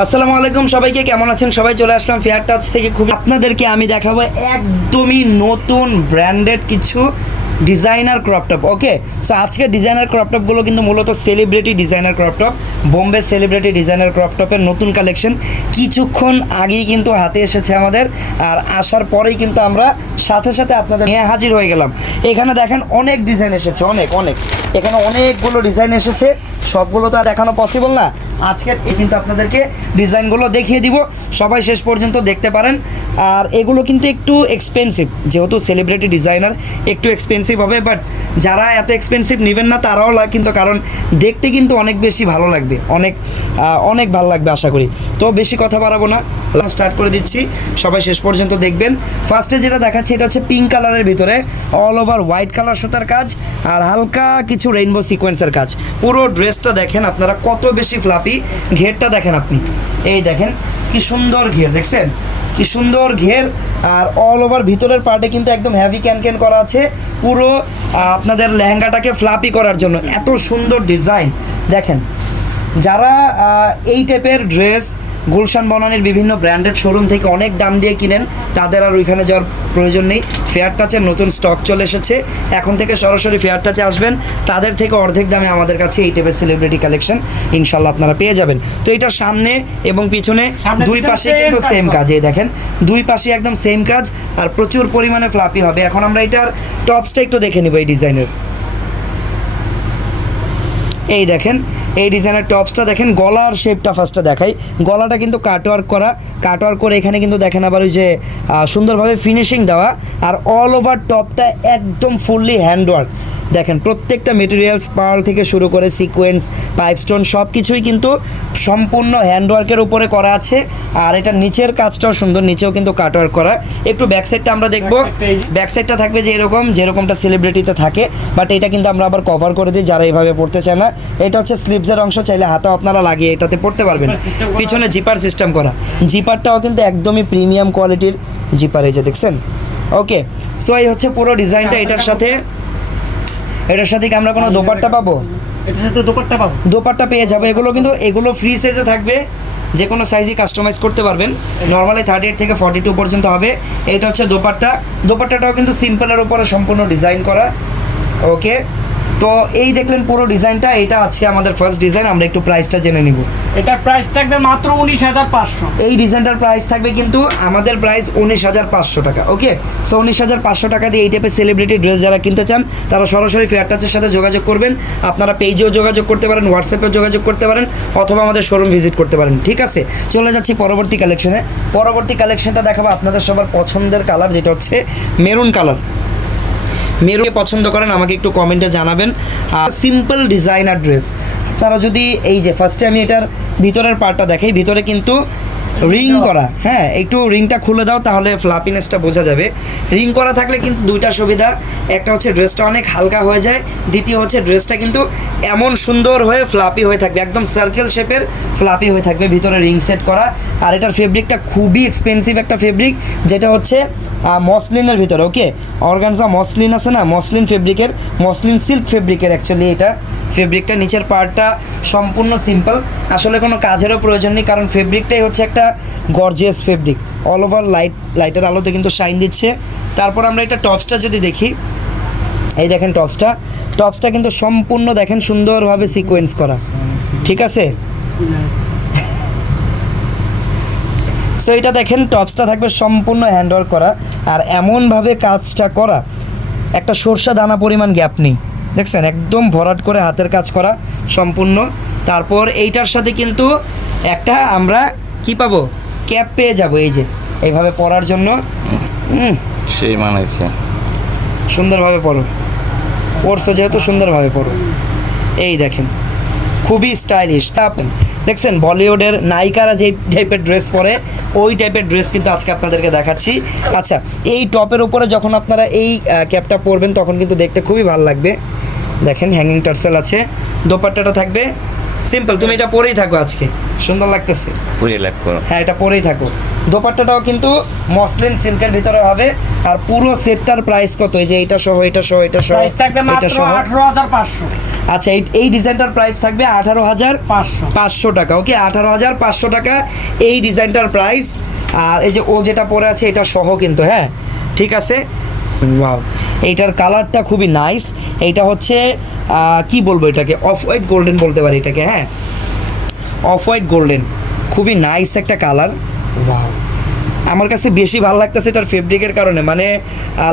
আসসালামু আলাইকুম সবাইকে, কেমন আছেন সবাই? চলে আসলাম ফেয়ার টাচ থেকে। খুব আপনাদেরকে আমি দেখাবো একদমই নতুন ব্র্যান্ডেড কিছু ডিজাইনার ক্রপ টপ। ওকে, সো আজকে ডিজাইনার ক্রপ টপগুলো কিন্তু মূলত celebrity designer crop top, Bombay celebrity designer crop টপের নতুন কালেকশন কিছুক্ষণ আগেই কিন্তু হাতে এসেছে আমাদের। আর আসার পরেই কিন্তু আমরা সাথে সাথে আপনাদের নিয়ে হাজির হয়ে গেলাম। এখানে দেখেন অনেক ডিজাইন এসেছে, অনেক এখানে অনেকগুলো ডিজাইন এসেছে, সবগুলো তো আর দেখানো পসিবল না। আজকে কিন্তু আপনাদেরকে ডিজাইনগুলো দেখিয়ে দিব, সবাই শেষ পর্যন্ত দেখতে পারেন। আর এগুলো কিন্তু একটু এক্সপেন্সিভ, যেহেতু সেলিব্রিটি ডিজাইনার একটু এক্সপেন্সিভ হবে, বাট যারা এত এক্সপেন্সিভ নেবেন না তারাও কিন্তু, কারণ দেখতে কিন্তু অনেক বেশি ভালো লাগবে, অনেক ভালো লাগবে আশা করি। তো বেশি কথা বাড়াবো না, স্টার্ট করে দিচ্ছি, সবাই শেষ পর্যন্ত দেখবেন। ফার্স্টে যেটা দেখাচ্ছি এটা হচ্ছে পিঙ্ক কালারের ভিতরে অল ওভার হোয়াইট কালার সুতার কাজ আর হালকা কিছু রেইনবো সিকোয়েন্সের কাজ। পুরো ড্রেসটা দেখেন আপনারা কত বেশি ফ্লাপি, ঘেরটা দেখেন আপনি, এই দেখেন কি সুন্দর ঘের, দেখছেন কি সুন্দর ঘের। আর অল ওভার ভিতরের পার্টে কিন্তু একদম হেভি ক্যান করা আছে, পুরো আপনাদের লেহেঙ্গাটাকে ফ্লাপি করার জন্য এত সুন্দর ডিজাইন। দেখেন যারা এই টাইপের ড্রেস গুলশান বনানীর বিভিন্ন ব্র্যান্ডেড শোরুম থেকে অনেক দাম দিয়ে কিনেন, তাদের আর ওইখানে যাওয়ার প্রয়োজন নেই। ফেয়ার টাচের নতুন স্টক চলে এসেছে, এখন থেকে সরাসরি ফেয়ার টাচে আসবেন, তাদের থেকে অর্ধেক দামে আমাদের কাছে এই টাইপের সেলিব্রিটি কালেকশন ইনশাল্লাহ আপনারা পেয়ে যাবেন। তো এটার সামনে এবং পিছনে দুই পাশে কিন্তু সেম কাজ, এই দেখেন দুই পাশে একদম সেম কাজ আর প্রচুর পরিমাণে ফ্লাপি হবে। এখন আমরা এটার টপসটা একটু দেখে নিব। এই ডিজাইনের, এই দেখেন এই ডিজাইনের টপসটা দেখেন, গলার শেপটা ফার্স্টে দেখাই। গলাটা কিন্তু কাটওয়ার্ক করে এখানে কিন্তু দেখেন আবার ওই যে সুন্দরভাবে ফিনিশিং দেওয়া, আর অল ওভার টপটা একদম ফুললি হ্যান্ডওয়ার্ক। দেখেন প্রত্যেকটা মেটেরিয়ালস, পার্ল থেকে শুরু করে সিকোয়েন্স, পাইপস্টোন সব কিছুই কিন্তু সম্পূর্ণ হ্যান্ডওয়ার্কের উপরে করা আছে। আর এটা নিচের কাজটাও সুন্দর, নিচেও কিন্তু কাটওয়ার্ক করা। একটু ব্যাক সাইডটা আমরা দেখবো, ব্যাক সাইডটা থাকবে যেরকমটা সেলিব্রিটিতে থাকে, বাট এটা কিন্তু আমরা আবার কভার করে দিই যারা এইভাবে পড়তে চায় না। এটা হচ্ছে স্লিভসের অংশ, চাইলে হাতাও আপনারা লাগিয়ে এটাতে পড়তে পারবেন। পিছনে জিপার সিস্টেম করা, জিপারটাও কিন্তু একদমই প্রিমিয়াম কোয়ালিটির জিপার, এই যে দেখছেন। ওকে, সো এই হচ্ছে পুরো ডিজাইনটা। এটার সাথে কি আমরা কোনো দোপাট্টা পাবো? এটার সাথে দোপাট্টা পেয়ে যাবো। এগুলো ফ্রি সাইজে থাকবে, যে কোনো সাইজই কাস্টমাইজ করতে পারবেন। নর্মালি 38 থেকে 42 পর্যন্ত হবে। এটা হচ্ছে দোপাট্টাটাও কিন্তু সিম্পলের উপরে সম্পূর্ণ ডিজাইন করা। ওকে, তো এই দেখলেন পুরো ডিজাইনটা, এটা আজকে আমাদের ফার্স্ট ডিজাইন। আমরা একটু প্রাইসটা জেনে নিব। এটার প্রাইস থাকবে মাত্র 19,500। এই ডিজাইনটার প্রাইস থাকবে কিন্তু আমাদের প্রাইস 19,500 টাকা। ওকে, সো 19,500 টাকা দিয়ে এই টাইপের সেলিব্রিটি ড্রেস যারা কিনতে চান তারা সরাসরি ফেয়ার টাচের সাথে যোগাযোগ করবেন। আপনারা পেজেও যোগাযোগ করতে পারেন, হোয়াটসঅ্যাপেও যোগাযোগ করতে পারেন, অথবা আমাদের শোরুম ভিজিট করতে পারেন। ঠিক আছে, চলে যাচ্ছি পরবর্তী কালেকশনে। পরবর্তী কালেকশনটা দেখাবো আপনাদের সবার পছন্দের কালার, যেটা হচ্ছে মেরুন কালার। মেরুন পছন্দ করেন আমাকে একটু কমেন্টে জানাবেন। সিম্পল ডিজাইনার ড্রেস আপনারা যদি, এই যে ফার্স্টে আমি এটার ভিতরের পার্টটা দেখাই, ভিতরে কিন্তু রিং করা। হ্যাঁ, একটু রিংটা খুলে দাও তাহলে ফ্লাপিনেসটা বোঝা যাবে। রিং করা থাকলে কিন্তু দুইটা সুবিধা, একটা হচ্ছে ড্রেসটা অনেক হালকা হয়ে যায়, দ্বিতীয় হচ্ছে ড্রেসটা কিন্তু এমন সুন্দর হয়ে ফ্লাপি হয়ে থাকবে, একদম সার্কেল শেপের ফ্লাপি হয়ে থাকবে, ভিতরে রিং সেট করা। আর এটার ফেব্রিকটা খুবই এক্সপেন্সিভ একটা ফেব্রিক, যেটা হচ্ছে মসলিনের ভিতরে। ওকে, অর্গানজা মসলিন আছে না, মসলিন সিল্ক ফেব্রিকের অ্যাকচুয়ালি এটা ফেব্রিকটা। নিচের পার্টটা সম্পূর্ণ সিম্পল, আসলে কোনো কাজেরও প্রয়োজন নেই, কারণ ফেব্রিকটাই হচ্ছে একটা গর্জিয়াস ফেব্রিক। অল ওভার লাইটের আলোতে কিন্তু শাইন দিচ্ছে। তারপর আমরা এটা টপসটা যদি দেখি, এই দেখেন টপসটা কিন্তু সম্পূর্ণ দেখেন সুন্দরভাবে সিকোয়েন্স করা। ঠিক আছে, সো এটা দেখেন টপসটা থাকবে সম্পূর্ণ হ্যান্ডওয়ার্ক করা, আর এমনভাবে কাজটা করা একটা সরষা দানা পরিমাণ গ্যাপ নেই, দেখছেন একদম ভরাট করে হাতের কাজ করা সম্পূর্ণ। তারপর এইটার সাথে কিন্তু একটা আমরা কি পাবো, ক্যাপ পেয়ে যাব, এই যে এইভাবে পরার জন্য। সেই মানাইছে, সুন্দরভাবে পরছো যেহেতু সুন্দরভাবে পরো। এই দেখেন খুবই স্টাইলিশ। দেখছেন বলিউডের নায়িকারা যে টাইপের ড্রেস পরে ওই টাইপের ড্রেস কিন্তু আজকে আপনাদেরকে দেখাচ্ছি। আচ্ছা, এই টপের উপরে যখন আপনারা এই ক্যাপটা পরবেন তখন কিন্তু দেখতে খুবই ভালো লাগবে। দেখেন হ্যাঙ্গিং টার্সেল আছে, দোপাট্টাটা থাকবে সিম্পল। তুমি এটা পরেই থাকো, আজকে সুন্দর লাগতেছে, হ্যাঁ এটা পরেই থাকো। দোপাট্টাটাও কিন্তু মসলিন সিল্কের ভিতরে হবে। আর পুরো সেটটার প্রাইস কত? এই যে এটা সহ প্রাইস থাকবে মাত্র 18,500। আচ্ছা, এই ডিজাইনটার প্রাইস থাকবে 18,500 500 টাকা। ওকে, 18,500 টাকা এই ডিজাইনটার প্রাইস। আর এই যে ও যেটা পরে আছে এটা সহ কিন্তু, হ্যাঁ ঠিক আছে। ওয়াও, এইটার কালারটা খুবই নাইস। এইটা হচ্ছে কি বলবো, এটাকে অফ হোয়াইট গোল্ডেন বলতে পারি এটাকে, হ্যাঁ অফ হোয়াইট গোল্ডেন, খুবই নাইস একটা কালার। ওয়াও, আমার কাছে বেশি ভালো লাগতেছে এটার ফেব্রিকের কারণে, মানে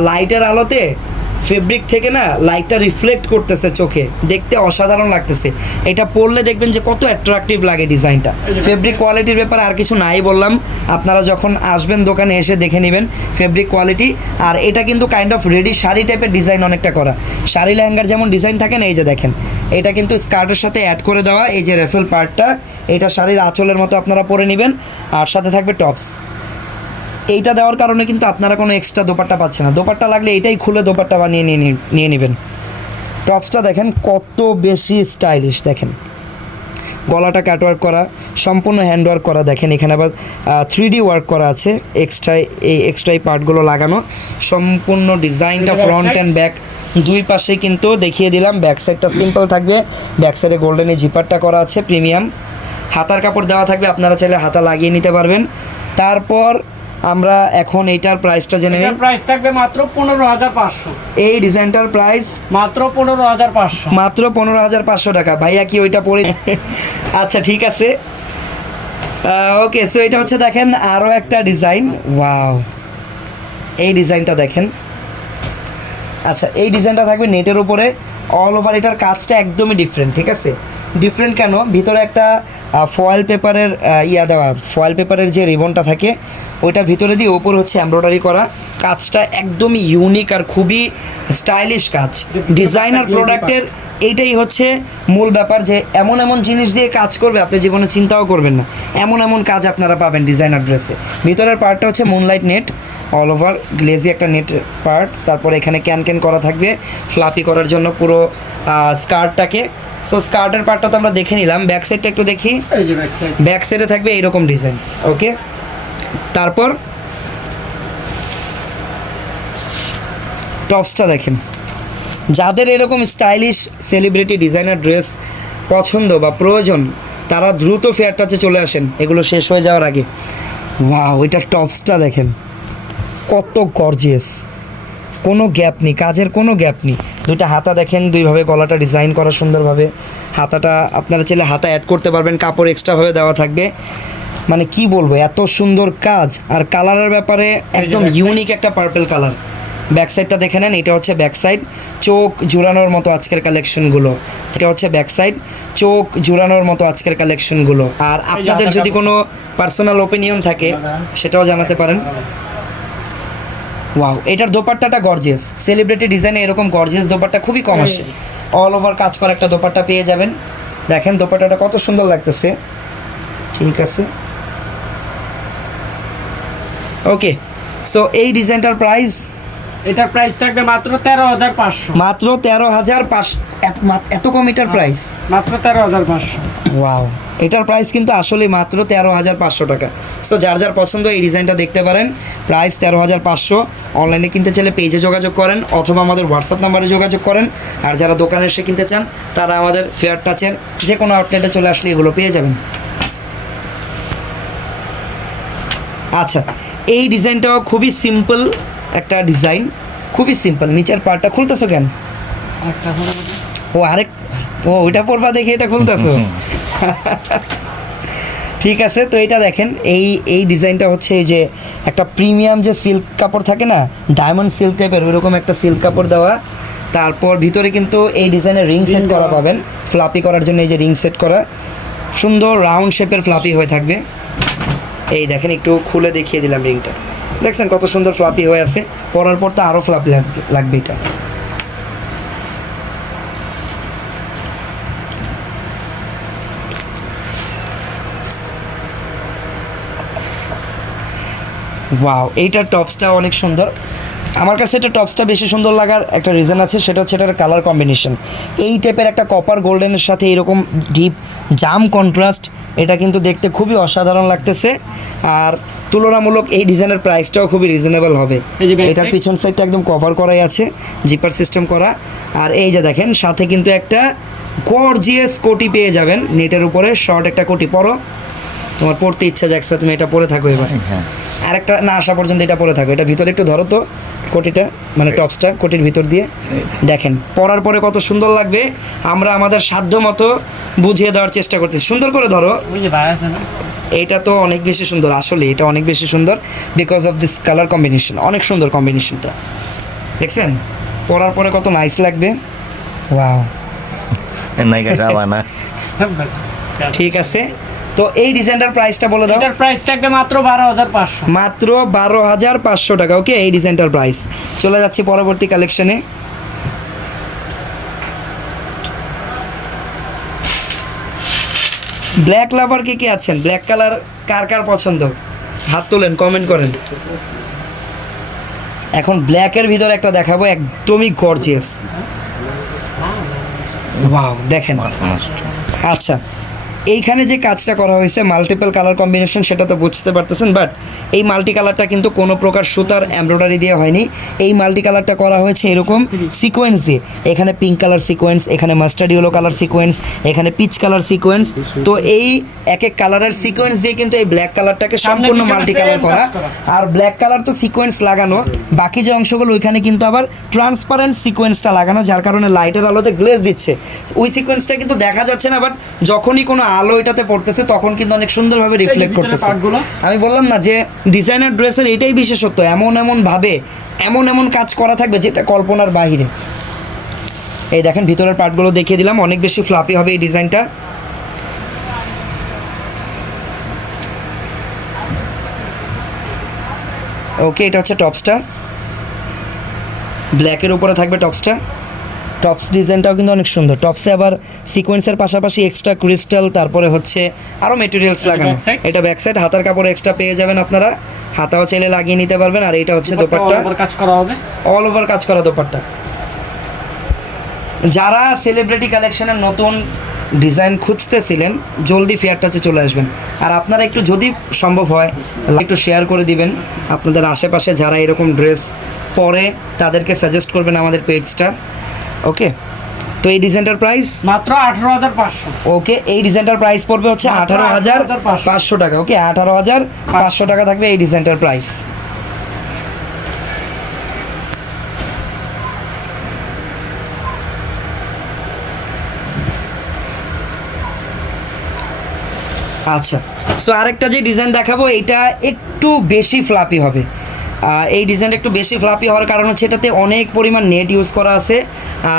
লাইটের আলোতে ফেব্রিক থেকে না লাইটটা রিফ্লেক্ট করতেছে চোখে, দেখতে অসাধারণ লাগতেছে। এটা পরলে দেখবেন যে কত অ্যাট্রাকটিভ লাগে ডিজাইনটা। ফেব্রিক কোয়ালিটির ব্যাপারে আর কিছু নাই বললাম, আপনারা যখন আসবেন দোকানে এসে দেখে নেবেন ফেব্রিক কোয়ালিটি। আর এটা কিন্তু কাইন্ড অফ রেডি শাড়ি টাইপের ডিজাইন অনেকটা করা, শাড়ি লেহেঙ্গার যেমন ডিজাইন থাকে না, এই যে দেখেন এটা কিন্তু স্কার্টের সাথে অ্যাড করে দেওয়া। এই যে রেফেল পার্টটা, এটা শাড়ির আঁচলের মতো আপনারা পরে নেবেন, আর সাথে থাকবে টপস। এইটা দেওয়ার কারণে কিন্তু আপনারা কোনো এক্সট্রা দোপাট্টা পাচ্ছেন না, দোপাট্টা লাগলে এটাই খুলে দোপাট্টা বানিয়ে নিয়ে নেবেন। টপসটা দেখেন কত বেশি স্টাইলিশ, দেখেন গলাটা কাটওয়ার্ক করা, সম্পূর্ণ হ্যান্ডওয়ার্ক করা, দেখেন এখানে আবার 3D ওয়ার্ক করা আছে, এক্সট্রা এই পার্টগুলো লাগানো। সম্পূর্ণ ডিজাইনটা ফ্রন্ট অ্যান্ড ব্যাক দুই পাশে কিন্তু দেখিয়ে দিলাম। ব্যাক সাইডটা সিম্পল থাকবে, ব্যাক সাইডে গোল্ডেন জিপারটা করা আছে প্রিমিয়াম, হাতার কাপড় দেওয়া থাকবে, আপনারা চাইলে হাতা লাগিয়ে নিতে পারবেন। তারপর আমরা এখন এইটার প্রাইসটা জেনে নিই। প্রাইস থাকবে মাত্র 15,500। এই ডিজাইনটার প্রাইস মাত্র 15,500। মাত্র 15,500 টাকা। ভাইয়া কি ওইটা পরে আচ্ছা ঠিক আছে, ওকে। সো এটা হচ্ছে দেখেন আরও একটা ডিজাইন। ওয়াও, এই ডিজাইনটা দেখেন। আচ্ছা, এই ডিজাইনটা থাকবে নেটের উপরে, অল ওভার। এটার কাজটা একদমই ডিফারেন্ট, ঠিক আছে। ডিফারেন্ট কেন, ভিতরে একটা ফয়েল পেপারের দেওয়া, ফয়েল পেপারের যে রিবনটা থাকে ওইটা ভিতরে দিয়ে, ওপর হচ্ছে এমব্রয়ডারি করা। কাজটা একদমই ইউনিক আর খুবই স্টাইলিশ কাজ। ডিজাইনার প্রোডাক্টের এইটাই হচ্ছে মূল ব্যাপার, যে এমন এমন জিনিস দিয়ে কাজ করবে আপনি জীবনে চিন্তাও করবেন না, এমন এমন কাজ আপনারা পাবেন ডিজাইনার ড্রেসে। ভিতরের পার্টটা হচ্ছে moonlight net, all over glazy একটা নেট পার্ট। তারপরে এখানে ক্যান করা থাকবে ফ্লাপি করার জন্য পুরো স্কার্টটাকে। সো স্কার্টের পার্টটা তো আমরা দেখে নিলাম, ব্যাক সাইডটা একটু দেখি। এই যে ব্যাক সাইড, ব্যাক সাইডে থাকবে এইরকম ডিজাইন, ওকে। তারপর টপসটা দেখেন, যাদের এরকম স্টাইলিশ সেলিব্রিটি ডিজাইনার ড্রেস পছন্দ বা প্রয়োজন তারা দ্রুত ফেয়ার টাচে চলে আসেন, এগুলো শেষ হয়ে যাওয়ার আগে। ওয়াও, এটার টপসটা দেখেন কত গর্জিয়াস, কোনো গ্যাপ নেই, কাজের কোনো গ্যাপ নেই। দুইটা হাতা দেখেন, দুইভাবে গলাটা ডিজাইন করা সুন্দরভাবে। হাতাটা আপনারা চাইলে হাতা অ্যাড করতে পারবেন, কাপড় এক্সট্রাভাবে দেওয়া থাকবে। মানে কি বলবো, এত সুন্দর কাজ। আর কালারের ব্যাপারে একদম ইউনিক একটা পার্পল কালার। ব্যাক সাইডটা দেখে নেন, এটা হচ্ছে ব্যাক সাইড, চোখ জুড়ানোর মতো আজকের কালেকশনগুলো। এটা হচ্ছে ব্যাক সাইড, চোখ জুড়ানোর মতো আজকের কালেকশনগুলো। আর আপনাদের যদি কোনো পার্সোনাল ওপিনিয়ন থাকে সেটাও জানাতে পারেন। ওয়াও, এটার দোপাট্টাটা গর্জিয়াস, সেলিব্রিটি ডিজাইনে এরকম গর্জিয়াস দোপাট্টা খুবই কম আসে। অল ওভার কাজ করা একটা দোপাট্টা পেয়ে যাবেন। দেখেন দোপাট্টাটা কত সুন্দর লাগতেছে, ঠিক আছে। ওকে, সো এই ডিজাইনটার প্রাইস, এটার প্রাইস থাকবে মাত্র 13,500। মাত্র 13,500। এত কম এটার প্রাইস? মাত্র 13,500। ওয়াও, এটার প্রাইস কিন্তু আসলে মাত্র 13,500 টাকা। সো যার যার পছন্দ এই ডিজাইনটা দেখতে পারেন। প্রাইস 13,500। অনলাইনে কিনতে চাইলে পেজে যোগাযোগ করেন অথবা আমাদের হোয়াটসঅ্যাপ নাম্বারে যোগাযোগ করেন। আর যারা দোকানে এসে কিনতে চান তারা আমাদের ফেয়ার টাচের যে কোনো আউটলেটে চলে আসলে এগুলো পেয়ে যাবেন। আচ্ছা, এই ডিজাইনটাও খুবই সিম্পল একটা ডিজাইন, খুবই সিম্পল। নিচের পার্টটা খুলতেছো কেন? ওইটা পরবা দেখি এটা খুলতেছো। ঠিক আছে, তো এটা দেখেন, এই ডিজাইনটা হচ্ছে এই যে একটা প্রিমিয়াম যে সিল্ক কাপড় থাকে না, ডায়মন্ড সিল্ক টাইপের, ওইরকম একটা সিল্ক কাপড় দেওয়া। তারপর ভিতরে কিন্তু এই ডিজাইনের রিং সেট করা পাবেন, ফ্লাপি করার জন্য এই যে রিং সেট করা, সুন্দর রাউন্ড শেপের ফ্লাপি হয়ে থাকবে। এই দেখেন, একটু খুলে দেখিয়ে দিলাম রিংটা, দেখছেন কত সুন্দর ফ্লাপি হয়ে আছে। পরার পর তো আরও ফ্লাপি লাগবে এটা। ওয়াও, এইটার টপসটা অনেক সুন্দর। আমার কাছে এটা টপসটা বেশি সুন্দর লাগার একটা রিজন আছে, সেটা হচ্ছে এটার কালার কম্বিনেশন। এই টাইপের একটা কপার গোল্ডেনের সাথে এরকম ডিপ জাম কন্ট্রাস্ট, এটা কিন্তু দেখতে খুবই অসাধারণ লাগতেছে। আর তুলনামূলক এই ডিজাইনের প্রাইসটাও খুবই রিজনেবল হবে। এটার পিছন সাইডটা একদম কভার করাই আছে, জিপার সিস্টেম করা। আর এই যে দেখেন সাথে কিন্তু একটা গর্জিয়াস কোটি পেয়ে যাবেন নেটের উপরে, শর্ট একটা কোটি পরো, তোমার পড়তে ইচ্ছা যাচ্ছে তুমি এটা পরে থাকো এবার। হ্যাঁ আরেকটা না আসা পর্যন্ত এটা পরে থাকো, এটা ভিতরে একটু ধরো তো কোটিটা, মানে টপসটা কোটির ভিতর দিয়ে দেখেন পরার পরে কত সুন্দর লাগবে। আমরা আমাদের সাধ্য মতো বুঝিয়ে দেওয়ার চেষ্টা করতেছি, সুন্দর করে ধরো। ওই যে ভাই আছে না, এটা তো অনেক বেশি সুন্দর, আসলে এটা অনেক বেশি সুন্দর because of this colour combination, অনেক সুন্দর কম্বিনেশনটা দেখছেন, পরার পরে কত নাইস লাগবে। ওয়াও, নাইকা যাবা না। ঠিক আছে, তো এই ডিজাইনটার প্রাইসটা বলে দাও। এটার প্রাইস থাকবে মাত্র 12,500। মাত্র 12,500 টাকা। ওকে, এই ডিজাইনটার প্রাইস। চলে যাচ্ছি পরবর্তী কালেকশনে। ব্ল্যাক লাভার কে আছেন? ব্ল্যাক কালার কার কার পছন্দ? হাত তোলেন, কমেন্ট করেন। এখন ব্ল্যাকের ভিতরে একটা দেখাবো, একদমই গর্জিয়াস। ওয়াও, দেখেন। আচ্ছা, এইখানে যে কাজটা করা হয়েছে মাল্টিপল কালার কম্বিনেশন, সেটা তো বুঝতে পারতেছেন, বাট এই মাল্টি কালারটা কিন্তু কোনো প্রকার সুতার এমব্রয়ডারি দেওয়া হয়নি। এই মাল্টি কালারটা করা হয়েছে এরকম সিকোয়েন্স দিয়ে, এখানে পিঙ্ক কালার সিকোয়েন্স, এখানে মাস্টার্ড ইয়েলো কালার সিকোয়েন্স, এখানে পিচ কালার সিকোয়েন্স। তো এই এক এক কালারের সিকোয়েন্স দিয়ে কিন্তু এই ব্ল্যাক কালারটাকে সম্পূর্ণ মাল্টি কালার করা। আর ব্ল্যাক কালার তো সিকোয়েন্স লাগানো, বাকি যে অংশগুলো ওইখানে কিন্তু আবার ট্রান্সপারেন্ট সিকোয়েন্সটা লাগানো, যার কারণে লাইটের আলোতে গ্লেজ দিচ্ছে। ওই সিকোয়েন্সটা কিন্তু দেখা যাচ্ছে না, বাট যখনই কোনো আলো এটাতে পড়তেছে তখন কিন্তু অনেক সুন্দরভাবে রিফ্লেক্ট করতেছে। আমি বললাম না যে ডিজাইনার ড্রেসের এটাই বিশেষত্ব, এমন এমন ভাবে এমন এমন কাজ করা থাকবে যেটা কল্পনার বাহিরে। এই দেখেন ভিতরের পার্টগুলো দেখিয়ে দিলাম, অনেক বেশি ফ্লাপি হবে এই ডিজাইনটা। ওকে, এটা হচ্ছে টপসটা, ব্ল্যাকের উপরে থাকবে টপসটা। টপস ডিজাইনটাও কিন্তু অনেক সুন্দর। টপসে আবার সিকোয়েন্সের পাশাপাশি এক্সট্রা ক্রিস্টাল, তারপরে হচ্ছে আরও মেটেরিয়ালস লাগানো। এটা ব্যাক সাইড, হাতার কাপড় এক্সট্রা পেয়ে যাবেন আপনারা, হাতাও চাইলে লাগিয়ে নিতে পারবেন। আর এটা হচ্ছে দোপাট্টা, কাজ করা হবে, অল ওভার কাজ করা দোপাট্টা। যারা সেলিব্রিটি কালেকশনের নতুন ডিজাইন খুঁজতেছিলেন জলদি ফেয়ার টাচে চলে আসবেন। আর আপনারা একটু যদি সম্ভব হয় একটু শেয়ার করে দিবেন, আপনাদের আশেপাশে যারা এরকম ড্রেস পরে তাদেরকে সাজেস্ট করবেন আমাদের পেজটা। ওকে, তো এই ডিজাইনটার প্রাইস মাত্র 18,500। ওকে, এই ডিজাইনটার প্রাইস পড়বে হচ্ছে 18,500 টাকা। ওকে, 18,500 টাকা থাকবে এই ডিজাইনটার প্রাইস। আচ্ছা, সো আরেকটা যে ডিজাইন দেখাবো এটা একটু বেশি ফ্লাপি হবে। এই ডিজাইনটা একটু বেশি ফ্লাপি হওয়ার কারণ হচ্ছে এটাতে অনেক পরিমাণ নেট ইউজ করা আছে।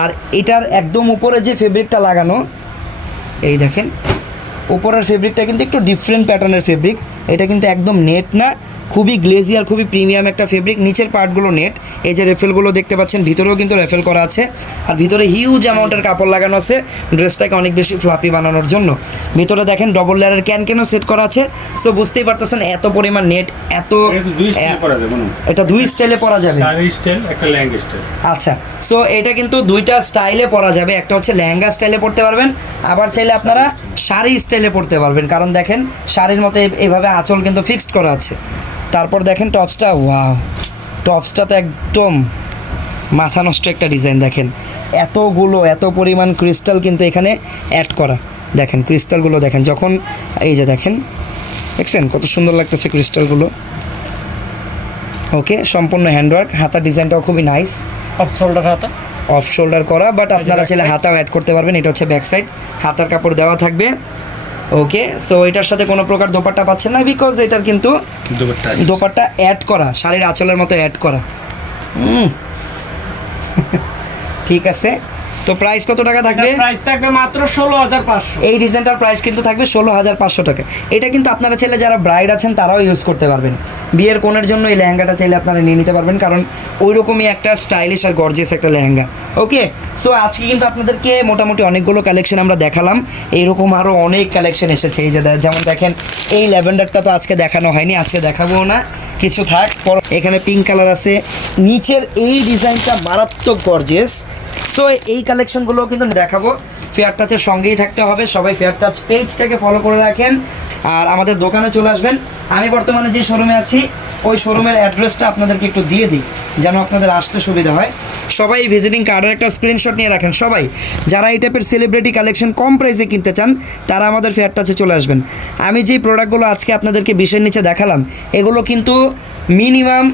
আর এটার একদম উপরে যে ফেব্রিকটা লাগানো, এই দেখেন উপরের ফেব্রিকটা কিন্তু একটু ডিফারেন্ট প্যাটার্নের ফেব্রিক। এটা কিন্তু একদম নেট না, খুবই গ্লেজি আর খুবই প্রিমিয়াম একটা ফেব্রিক। নিচের পার্টগুলো নেট, এই যে রেফেলগুলো দেখতে পাচ্ছেন ভিতরেও কিন্তু রেফেল করা আছে। আর ভিতরে হিউজ অ্যামাউন্টের কাপড় লাগানো আছে ড্রেসটাকে অনেক বেশি ফ্লাপি বানানোর জন্য। ভিতরে দেখেন ডবল লেয়ারের ক্যানও সেট করা আছে। সো বুঝতেই পারতেছেন এত পরিমাণ নেট, এত এটা দুই স্টাইলে পরা যাবে। আচ্ছা, সো এটা কিন্তু দুইটা স্টাইলে পরা যাবে, একটা হচ্ছে লেহেঙ্গা স্টাইলে পরতে পারবেন, আবার চাইলে আপনারা শাড়ি স্টাইলে পরতে পারবেন। কারণ দেখেন শাড়ির মতো এভাবে আঁচল কিন্তু ফিক্সড করা আছে। তারপর দেখেন টপসটা, ওয়াও, টপসটা তো একদম মাথা নষ্ট একটা ডিজাইন। দেখেন এত পরিমাণ ক্রিস্টাল কিন্তু এখানে অ্যাড করা। দেখেন ক্রিস্টালগুলো দেখেন, যখন এই যে দেখেন দেখছেন কত সুন্দর লাগতেছে ক্রিস্টালগুলো। ওকে, সম্পূর্ণ হ্যান্ডওয়ার্ক, হাতা ডিজাইনটাও খুবই নাইস, অফ শোল্ডার হাতা, অফ শোল্ডার করা, বাট আপনারা চাইলে হাতাও অ্যাড করতে পারবেন। এটা হচ্ছে ব্যাক সাইড, হাতার কাপড় দেওয়া থাকবে। ওকে, সো এটার সাথে কোনো প্রকার দোপাট্টা পাচ্ছেন না, বিকজ এটার কিন্তু দোপাট্টা অ্যাড করা, শাড়ির আঁচলের মতো অ্যাড করা। ঠিক আছে, তো প্রাইস কত টাকা থাকবে? প্রাইস থাকবে মাত্র 16,500। এই ডিজাইনটার প্রাইস কিন্তু থাকবে 16,500 টাকা। এটা কিন্তু আপনারা চাইলে যারা ব্রাইড আছেন তারাও ইউজ করতে পারবেন। বিয়ের কোণের জন্য এই লেহেঙ্গাটা চাইলে আপনারা নিয়ে নিতে পারবেন, কারণ ওই রকমই একটা স্টাইলিশ আর গর্জিয়াস একটা লেহেঙ্গা। ওকে, সো আজকে কিন্তু আপনাদেরকে মোটামুটি অনেকগুলো কালেকশন আমরা দেখালাম, এইরকম আরও অনেক কালেকশন এসেছে। এই যে যেমন দেখেন এই ল্যাভেন্ডারটা তো আজকে দেখানো হয়নি, আজকে দেখাবো না, কিছু থাক। এখানে পিঙ্ক কালার আছে, নিচের এই ডিজাইনটা মারাত্মক গর্জিয়াস। সো এই কালেকশনগুলো কিন্তু দেখাবো। ফেয়ার টাচের সঙ্গেই থাকতে হবে। সবাই ফেয়ার টাচ পেজটাকে ফলো করে রাখেন আর আমাদের দোকানে চলে আসবেন। আমি বর্তমানে যে শোরুমে আছি ওই শোরুমের অ্যাড্রেসটা আপনাদেরকে একটু দিয়ে দিই যেন আপনাদের আসতে সুবিধা হয়। সবাই ভিজিটিং কার্ডের একটা স্ক্রিনশট নিয়ে রাখেন। সবাই যারা এই টাইপের সেলিব্রিটি কালেকশন কম প্রাইসে কিনতে চান তারা আমাদের ফেয়ার টাচে চলে আসবেন। আমি যেই প্রোডাক্টগুলো আজকে আপনাদেরকে 20-এর নিচে দেখালাম এগুলো কিন্তু মিনিমাম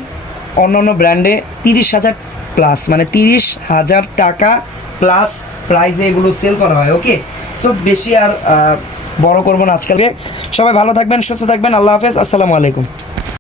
অন্যান্য ব্র্যান্ডে 30,000 প্লাস, মানে 30,000 টাকা প্লাস প্রাইসে এগুলো সেল করা হয়। ওকে, সো বেশি আর বড় করবো না আজকালকে। সবাই ভালো থাকবেন, সুস্থ থাকবেন, আল্লাহ হাফেজ, আসসালামু আলাইকুম।